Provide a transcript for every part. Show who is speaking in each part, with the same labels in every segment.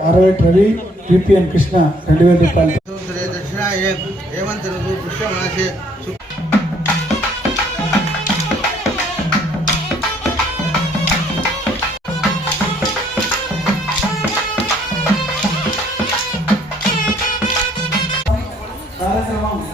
Speaker 1: ఆర్వైట్ రవి టిపిఎన్ కృష్ణ రెండు వేల రూపాయలు. కార్యక్రమాన్ని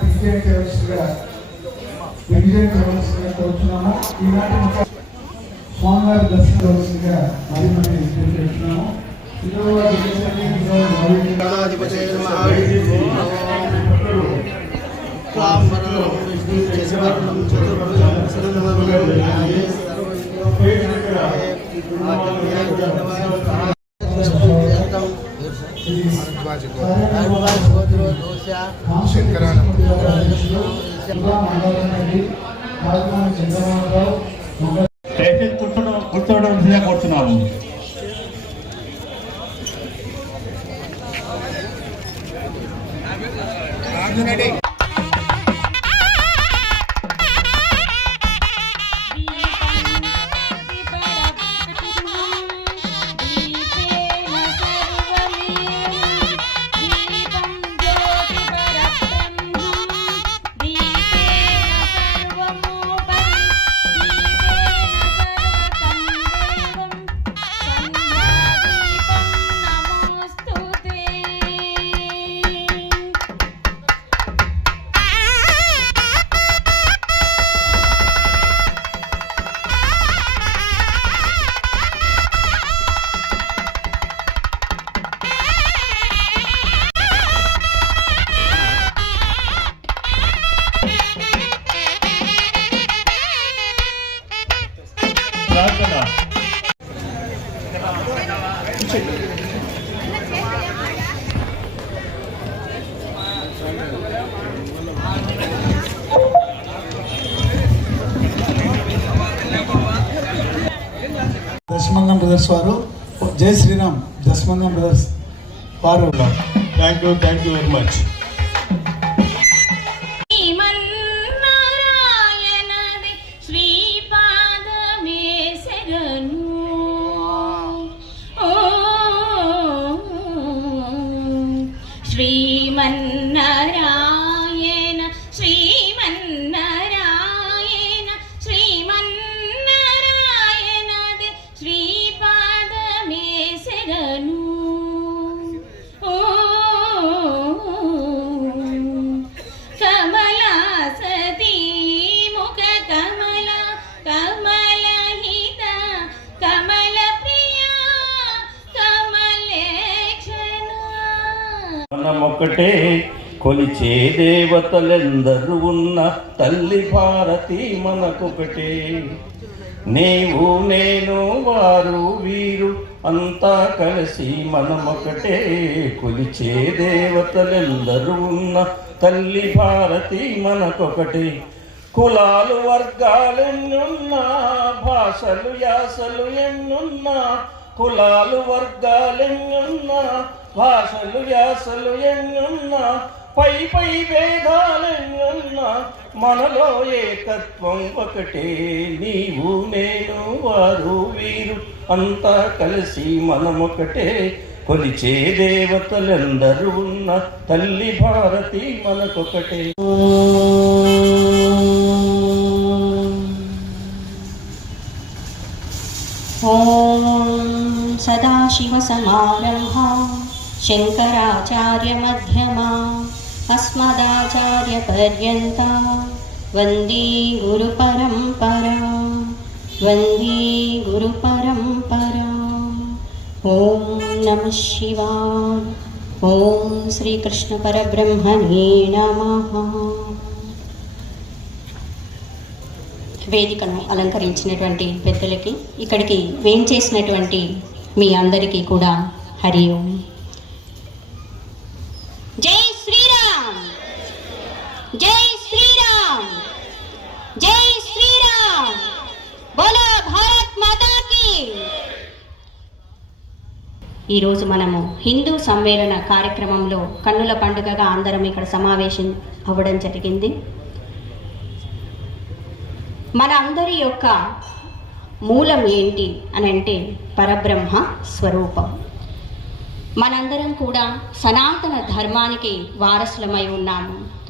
Speaker 1: చేయవలసిందిగా చేయవలసిందిగా కోరుతున్నాము ఈనాటి ముఖ్య స్వామివారి దర్శనం చేయవలసిందిగా మరి మరి తెలియజేస్తున్నాము ఇందులో వారి దశమంగం బ్రదర్స్ వారు. జై శ్రీరామ్ దశమంగం బ్రదర్స్ వారు.
Speaker 2: Thank you thank you very much
Speaker 3: మనమొకటే కొలిచే దేవతలెందరూ ఉన్న తల్లి భారతి మనకొకటే. నీవు నేను వారు వీరు అంతా కలిసి మనమొకటే కొలిచే దేవతలెందరూ ఉన్న తల్లి భారతి మనకొకటే. కులాలు వర్గాలెన్నున్నా భాషలు యాసలు ఎన్నున్నా కులాలు వర్గాలెన్నున్నా భాషలు వ్యాసలు ఎన్నున్నా పై పై భేదాలెన్నున్నా మనలో ఏకత్వం ఒకటే. నీవు నేను వారు వీరు అంతా కలిసి మనమొకటే. కొలిచే దేవతలందరూ ఉన్న తల్లి భారతి మనకొకటే.
Speaker 2: ఓం సదాశివ సమారంభం. शङ्कराचार्यमध्यमा अस्मदाचार्यपर्यन्ता वन्दे गुरुपरम्परा वन्दे गुरुपरम्परा ॐ नमः शिवाय ॐ श्रीकृष्णपरब्रह्मणे नमः వేదికను అలంకరించినటువంటి పెద్దలకి ఇక్కడికి వేంచేసినటువంటి మీ అందరికీ కూడా హరి ఓం జై శ్రీరామ్! జై శ్రీరామ్! బోలో భారత్ మాతాకి! ఈరోజు మనము హిందూ సమ్మేళన కార్యక్రమంలో కన్నుల పండుగగా అందరం ఇక్కడ సమావేశం అవ్వడం జరిగింది. మన అందరి యొక్క మూలం ఏంటి అని అంటే పరబ్రహ్మ స్వరూపం. మనందరం కూడా సనాతన ధర్మానికి వారసులమై ఉన్నాము.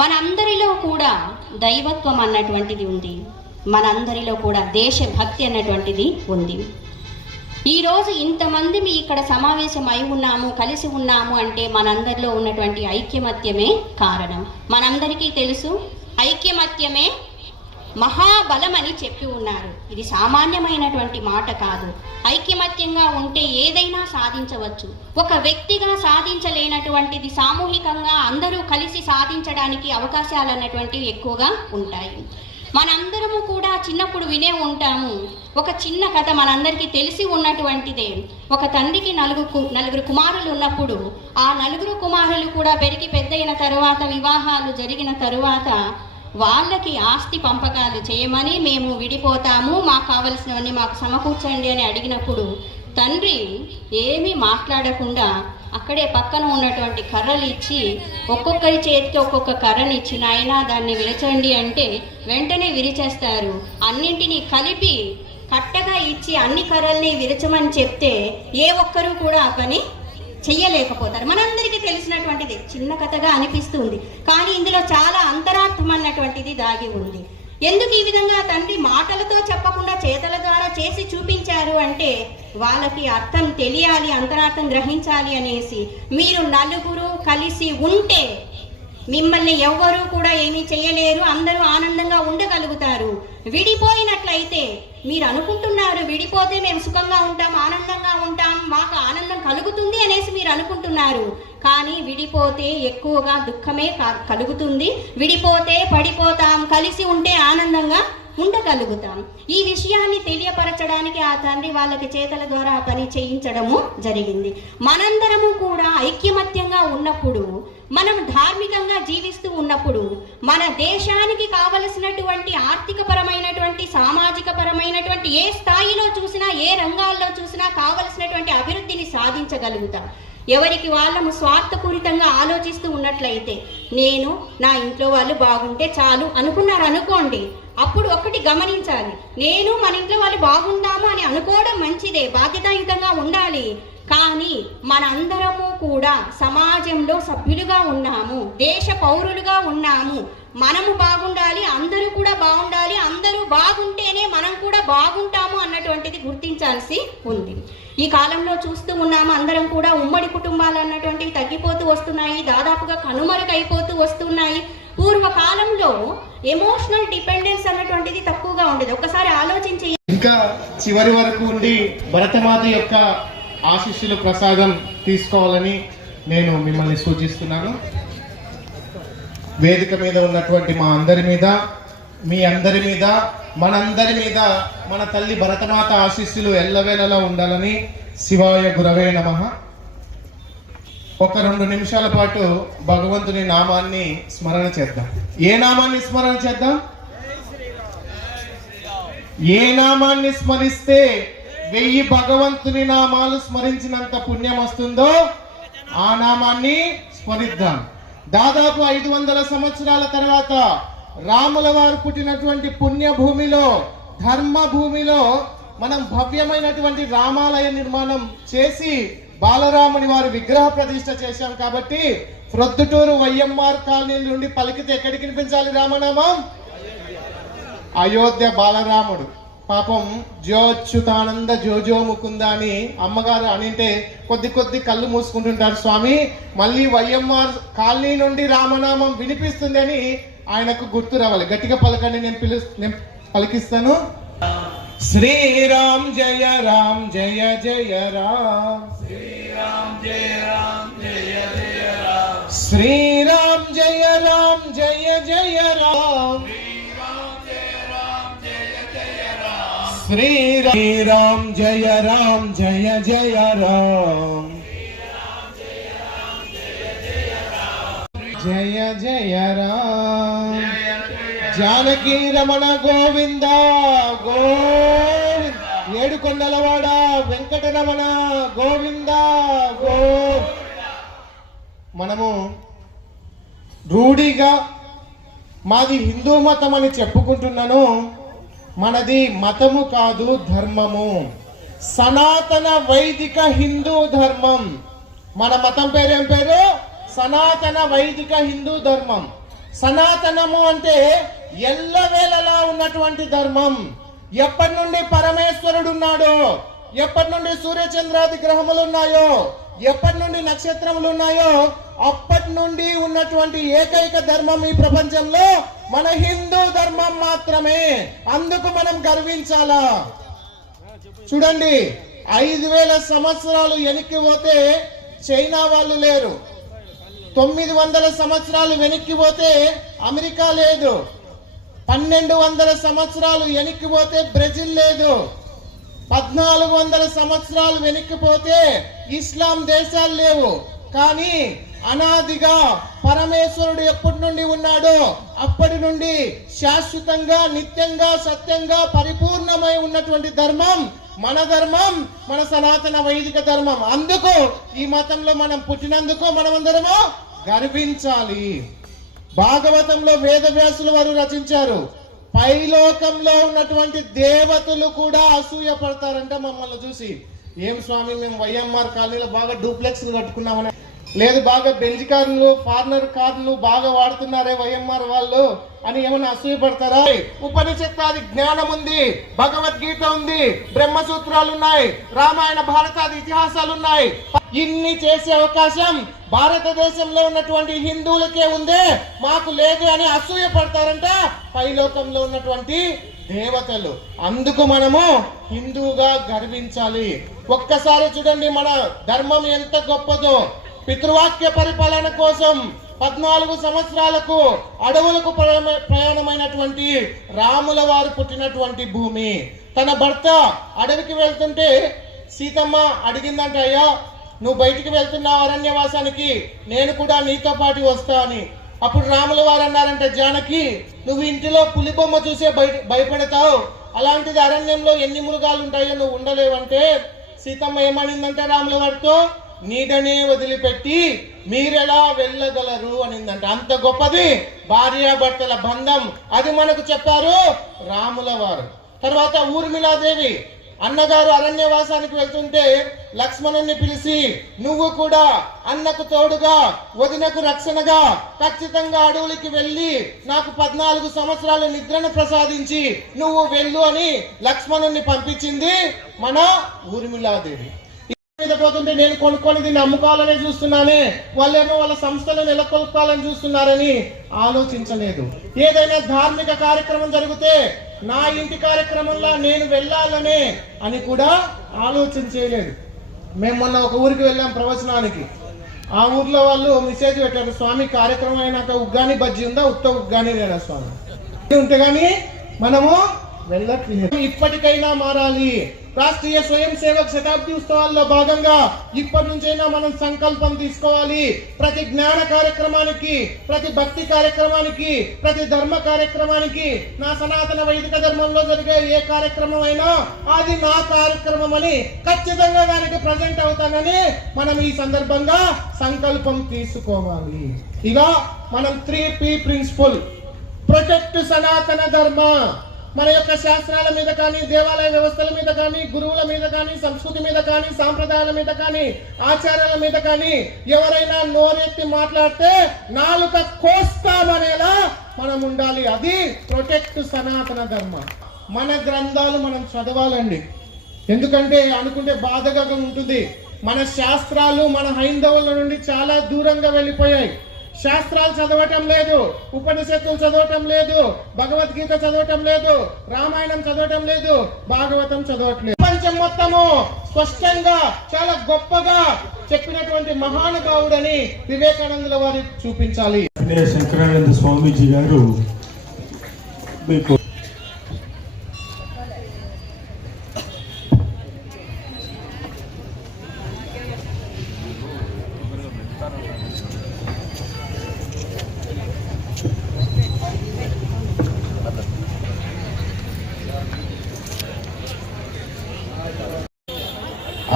Speaker 2: మనందరిలో కూడా దైవత్వం అన్నటువంటిది ఉంది. మనందరిలో కూడా దేశభక్తి అన్నటువంటిది ఉంది. ఈరోజు ఇంతమంది మీ ఇక్కడ సమావేశం అయి ఉన్నాము కలిసి ఉన్నాము అంటే మనందరిలో ఉన్నటువంటి ఐక్యమత్యమే కారణం. మనందరికీ తెలుసు ఐక్యమత్యమే మహాబలమని చెప్పి ఉన్నారు. ఇది సామాన్యమైనటువంటి మాట కాదు. ఐక్యమత్యంగా ఉంటే ఏదైనా సాధించవచ్చు. ఒక వ్యక్తిగా సాధించలేనటువంటిది సామూహికంగా అందరూ కలిసి సాధించడానికి అవకాశాలు అన్నటువంటివి ఎక్కువగా ఉంటాయి. మనందరము కూడా చిన్నప్పుడు వినే ఉంటాము. ఒక చిన్న కథ మనందరికీ తెలిసి ఉన్నటువంటిదే. ఒక తండ్రికి నలుగురు కు- నలుగురు కుమారులు ఉన్నప్పుడు ఆ నలుగురు కుమారులు కూడా పెరిగి పెద్దయిన తరువాత వివాహాలు జరిగిన తరువాత వాళ్ళకి ఆస్తి పంపకాలు చేయమని మేము విడిపోతాము. మాకు కావలసినవన్నీ మాకు సమకూర్చండి అని అడిగినప్పుడు తండ్రి ఏమీ మాట్లాడకుండా అక్కడే పక్కన ఉన్నటువంటి కర్రలు ఇచ్చి ఒక్కొక్కరి చేతికి ఒక్కొక్క కర్రని ఇచ్చి నాయన దాన్ని విరచండి అంటే వెంటనే విరిచేస్తారు. అన్నింటినీ కలిపి కట్టగా ఇచ్చి అన్ని కర్రల్ని విరచమని చెప్తే ఏ ఒక్కరూ కూడా ఆ పని చెయ్యలేకపోతారు. మనందరికీ తెలిసినటువంటిది చిన్న కథగా అనిపిస్తుంది కానీ ఇందులో చాలా అంతరార్థం అన్నటువంటిది దాగి ఉంది. ఎందుకు ఈ విధంగా తండ్రి మాటలతో చెప్పకుండా చేతలతో చేసి చూపించారు అంటే వాళ్ళకి అర్థం తెలియాలి అంతరార్థం గ్రహించాలి అనేసి మీరు నలుగురు కలిసి ఉంటే మిమ్మల్ని ఎవ్వరూ కూడా ఏమీ చేయలేరు అందరూ ఆనందంగా ఉండగలుగుతారు. విడిపోయినట్లయితే మీరు అనుకుంటున్నారు విడిపోతే మేము సుఖంగా ఉంటాం ఆనందంగా ఉంటాం మాకు ఆనందం కలుగుతుంది అనేసి మీరు అనుకుంటున్నారు. కానీ విడిపోతే ఎక్కువగా దుఃఖమే కలుగుతుంది విడిపోతే పడిపోతాం కలిసి ఉంటే ఆనందంగా ఉండగలుగుతాం. ఈ విషయాన్ని తెలియపరచడానికి ఆ తండ్రి వాళ్ళకి చేతల ద్వారా ఆ పని చేయించడము జరిగింది. మనందరము కూడా ఐక్యమత్యంగా ఉన్నప్పుడు మనం ధార్మికంగా జీవిస్తూ ఉన్నప్పుడు మన దేశానికి కావలసినటువంటి ఆర్థిక పరమైనటువంటి సామాజిక పరమైనటువంటి ఏ స్థాయిలో చూసినా ఏ రంగాల్లో చూసినా కావలసినటువంటి అభివృద్ధిని సాధించగలుగుతాం. ఎవరికి వాళ్ళము స్వార్థపూరితంగా ఆలోచిస్తూ ఉన్నట్లయితే నేను నా ఇంట్లో వాళ్ళు బాగుంటే చాలు అనుకున్నారు అనుకోండి. అప్పుడు ఒకటి గమనించాలి. నేను మన ఇంట్లో వాళ్ళు బాగుందాము అని అనుకోవడం మంచిదే బాధ్యతాయుతంగా ఉండాలి. కానీ మనందరము కూడా సమాజంలో సభ్యులుగా ఉన్నాము దేశ పౌరులుగా ఉన్నాము. మనము బాగుండాలి అందరూ కూడా బాగుండాలి అందరూ బాగుంటేనే మనం కూడా బాగుంటాము అన్నటువంటిది గుర్తించాల్సి ఉంది. ఈ కాలంలో చూస్తూ ఉన్నాము అందరం కూడా ఉమ్మడి కుటుంబాలు అన్నటువంటివి తగ్గిపోతూ వస్తున్నాయి దాదాపుగా కనుమరుగైపోతూ వస్తున్నాయి. పూర్వకాలంలో ఎమోషనల్ డిపెండెన్స్ అన్నటువంటిది తక్కువగా ఉండేది. ఒకసారి ఆలోచించి
Speaker 4: ఇంకా చివరి వరకు ఉండి భరతమాత యొక్క ఆశీస్సులు ప్రసాదం తీసుకోవాలని నేను మిమ్మల్ని సూచిస్తున్నాను. వేదిక మీద ఉన్నటువంటి మా అందరి మీద మీ అందరి మీద మనందరి మీద మన తల్లి భరతమాత ఆశీస్సులు ఎల్లవేళలా ఉండాలని శివాయ గురవే నమః. ఒక రెండు నిమిషాల పాటు భగవంతుని నామాన్ని స్మరణ చేద్దాం. ఏ నామాన్ని స్మరణ చేద్దాం? ఏ నామాన్ని స్మరిస్తే వెయ్యి భగవంతుని నామాలు స్మరించినంత పుణ్యం వస్తుందో ఆ నామాన్ని స్మరిద్దాం. దాదాపు ఐదు వందల సంవత్సరాల తర్వాత రాముల వారు పుట్టినటువంటి పుణ్యభూమిలో ధర్మ భూమిలో మనం భవ్యమైనటువంటి రామాలయ నిర్మాణం చేసి బాలరాముని వారి విగ్రహ ప్రతిష్ట చేశాం కాబట్టి ప్రొద్దుటూరు వైఎంఆర్ కాలనీ నుండి పలికితే ఎక్కడికి వినిపించాలి రామనామం? అయోధ్య బాలరాముడు. పాపం జ్యోచ్యుతానంద జోజో ముకుంద అని అమ్మగారు అనింటే కొద్ది కొద్ది కళ్ళు మూసుకుంటుంటారు స్వామి. మళ్ళీ వైఎంఆర్ కాలనీ నుండి రామనామం వినిపిస్తుంది అని ఆయనకు గుర్తు రావాలి. గట్టిగా పలకండి నేను పిలు నేను పలికిస్తాను. శ్రీరామ్ జయ రామ్ జయ జయ రామ్. శ్రీరామ్ జయ రామ్ జయ జయ రామ్. శ్రీ శ్రీరామ్ జయ రామ్ జయ జయ రామ్. జయ జయ రామ్. జానకి రమణ గోవింద గోవింద. ఏడుకొండలవాడ వెంకట వెంకటరమణ గోవింద గో మనము రూఢిగా మాది హిందూ మతం అని చెప్పుకుంటున్నాను. మనది మతము కాదు ధర్మము. సనాతన వైదిక హిందూ ధర్మం. మన మతం పేరేం పేరు? సనాతన వైదిక హిందూ ధర్మం. సనాతనము అంటే ఎల్లవేళలా ఉన్నటువంటి ధర్మం. ఎప్పటి నుండి పరమేశ్వరుడు ఉన్నాడో? ఎప్పటి నుండి సూర్యచంద్రాది గ్రహములు ఉన్నాయో ఎప్పటి నుండి నక్షత్రములు ఉన్నాయో అప్పటి నుండి ఉన్నటువంటి ఏకైక ధర్మం ఈ ప్రపంచంలో మన హిందూ ధర్మం మాత్రమే. అందుకు మనం గర్వించాలా? చూడండి ఐదు వేల సంవత్సరాలు వెనక్కి పోతే చైనా వాళ్ళు లేరు. తొమ్మిది వందల సంవత్సరాలు వెనక్కి పోతే అమెరికా లేదు. పన్నెండు వందల సంవత్సరాలు వెనక్కి పోతే బ్రెజిల్ లేదు. పద్నాలుగు వందల సంవత్సరాలు వెనక్కిపోతే ఇస్లాం దేశాలు లేవు. కానీ అనాదిగా పరమేశ్వరుడు ఎప్పటి నుండి ఉన్నాడో అప్పటి నుండి శాశ్వతంగా నిత్యంగా సత్యంగా పరిపూర్ణమై ఉన్నటువంటి ధర్మం మన ధర్మం మన సనాతన వైదిక ధర్మం. అందుకు ఈ మతంలో మనం పుట్టినందుకు మనమందరము గర్వించాలి. భాగవతంలో వేదవ్యాసులు వారు రచించారు పైలోకంలో ఉన్నటువంటి దేవతలు కూడా అసూయ పడతారంట మమ్మల్ని చూసి. ఏం స్వామి మేము వైఎంఆర్ కాలనీలో బాగా డూప్లెక్స్ కట్టుకున్నామని. లేదు బాగా బెంజ్ కార్లు ఫార్నర్ కార్లు బాగా వాడుతున్నారే వైఎంఆర్ వాళ్ళు అని ఏమైనా అసూయపడతారా ఉపనిషత్తాది జ్ఞానం ఉంది భగవద్గీత ఉంది బ్రహ్మసూత్రాలు ఉన్నాయి రామాయణ భారతాది ఇతిహాసాలు ఉన్నాయి. ఇన్ని చేసే అవకాశం భారతదేశంలో ఉన్నటువంటి హిందువులకే ఉందే మాకు లేదు అని అసూయ పడతారంట పైలోకంలో ఉన్నటువంటి దేవతలు. అందుకు మనము హిందువుగా గర్వించాలి. ఒక్కసారి చూడండి మన ధర్మం ఎంత గొప్పదో. పితృవాక్య పరిపాలన కోసం పద్నాలుగు సంవత్సరాలకు అడవులకు ప్రయాణ- ప్రయాణమైనటువంటి రాముల వారు పుట్టినటువంటి భూమి. తన భర్త అడవికి వెళ్తుంటే సీతమ్మ అడిగిందంట అయ్యా నువ్వు బయటికి వెళ్తున్నావు అరణ్యవాసానికి నేను కూడా నీతో పాటు వస్తా అని. అప్పుడు రాముల వారు అన్నారంట జానకి నువ్వు ఇంటిలో పులి బొమ్మ చూసే బయట భయపడతావు. అలాంటిది అరణ్యంలో ఎన్ని మృగాలు ఉంటాయో నువ్వు ఉండలేవంటే సీతమ్మ ఏమనిందంటే రాముల వారితో? నీడనే వదిలిపెట్టి మీరెలా వెళ్ళగలరు అనిందంట. అంత గొప్పది భార్యాభర్తల బంధం అది మనకు చెప్పారు రాముల వారు. తర్వాత ఊర్మిళాదేవి అన్నగారు అరణ్యవాసానికి వెళ్తుంటే లక్ష్మణుణ్ణి పిలిచి నువ్వు కూడా అన్నకు తోడుగా వదినకు రక్షణగా ఖచ్చితంగా అడవులకి వెళ్ళి నాకు పద్నాలుగు సంవత్సరాల నిద్రను ప్రసాదించి నువ్వు వెళ్ళు అని లక్ష్మణుణ్ణి పంపించింది మన ఊర్మిళాదేవి. మీద పోతుంటే నేను కొనుక్కొని దీన్ని అమ్ముకోవాలనే చూస్తున్నానే వాళ్ళేమో వాళ్ళ సంస్థలు నెలకొల్పాలని చూస్తున్నారని ఆలోచించలేదు. ఏదైనా ధార్మిక కార్యక్రమం జరిగితే నా ఇంటి కార్యక్రమంలో నేను వెళ్ళాలనే అని కూడా ఆలోచన చేయలేదు. మేము మొన్న ఒక ఊరికి వెళ్ళాం ప్రవచనానికి. ఆ ఊర్లో వాళ్ళు మెసేజ్ పెట్టారు స్వామి కార్యక్రమం అయినాక ఉగ్గాని బజ్జీ ఉందా? ఉత్త ఉగ్గాని లేదా స్వామి? ఉంటే కానీ మనము వెళ్ళట్లేదు. ఇప్పటికైనా మారాలి. రాష్ట్రీయ స్వయం సేవక్ శతాబ్ది ఉత్సవాల్లో భాగంగా ఇప్పటి నుంచైనా మనం సంకల్పం తీసుకోవాలి. ప్రతి జ్ఞాన కార్యక్రమానికి ప్రతి భక్తి కార్యక్రమానికి ప్రతి ధర్మ కార్యక్రమానికి నా సనాతన వైదిక ధర్మంలో జరిగే ఏ కార్యక్రమం అయినా అది నా కార్యక్రమం అని ఖచ్చితంగా దానికి ప్రజెంట్ అవుతానని మనం ఈ సందర్భంగా సంకల్పం తీసుకోవాలి. ఇలా మనం త్రీ పి ప్రిన్సిపల్ ప్రొటెక్ట్ సనాతన ధర్మ మన యొక్క శాస్త్రాల మీద కానీ దేవాలయ వ్యవస్థల మీద కానీ గురువుల మీద కానీ సంస్కృతి మీద కానీ సాంప్రదాయాల మీద కానీ ఆచారాల మీద కానీ ఎవరైనా నోరెత్తి మాట్లాడితే నాలుక కోస్తామనేలా మనం ఉండాలి. అది ప్రొటెక్ట్ సనాతన ధర్మ. మన గ్రంథాలు మనం చదవాలండి. ఎందుకంటే అనుకుంటే బాధగా ఉంటుంది. మన శాస్త్రాలు మన హైందవుల నుండి చాలా దూరంగా వెళ్ళిపోయాయి. శాస్త్రాలు చదవటం లేదు ఉపనిషత్తులు చదవటం లేదు భగవద్గీత చదవటం లేదు రామాయణం చదవటం లేదు భాగవతం చదవట్లేదు. ప్రపంచం మొత్తము స్పష్టంగా చాలా గొప్పగా చెప్పినటువంటి మహానుభావుడని వివేకానందుల వారి చూపించాలి.
Speaker 5: శంకరానంద స్వామీజీ గారు మీకు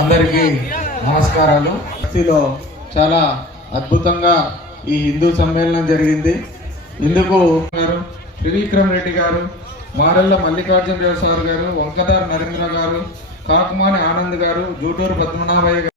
Speaker 6: అందరికీ నమస్కారాలు. భక్తిలో చాలా అద్భుతంగా ఈ హిందూ సమ్మేళనం జరిగింది. ఇందుకు త్రివిక్రమ్ రెడ్డి గారు మారెల్ల మల్లికార్జున రావు గారు వంకదార్ నరేంద్ర గారు కాకుమాని ఆనంద్ గారు జూటూరు పద్మనాభయ్య గారు